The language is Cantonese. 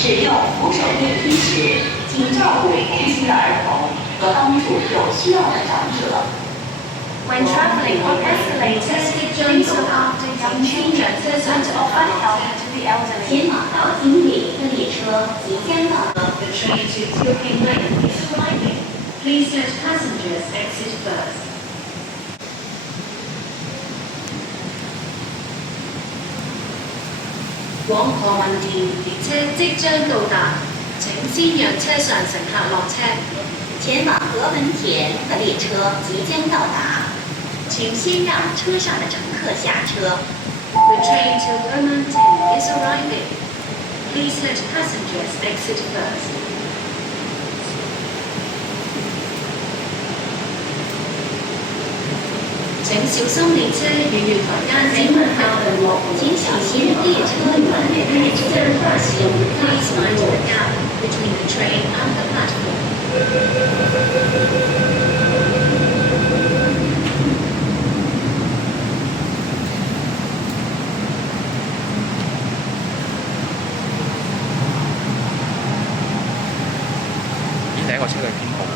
使用扶手电梯时，请照顾同行的儿童和帮助有需要的长者。When traveling on escalators, please look after young children and offer help to the elderly. 前往岛井岭的列车即将到达。 The train to Tokyo Lane is arriving. Please let passengers exit first. 往何文田列車即將到達，請先讓車上乘客落車。前往何文田的列車即將到達，請先讓車上的乘客下車。The train to Bermondsey is arriving. Please let passengers exit first. 請小心列車與月台間只問候。請小心列車與月台之間滑行。Please mind the gap between the train and the platform. 第一個車隊編號。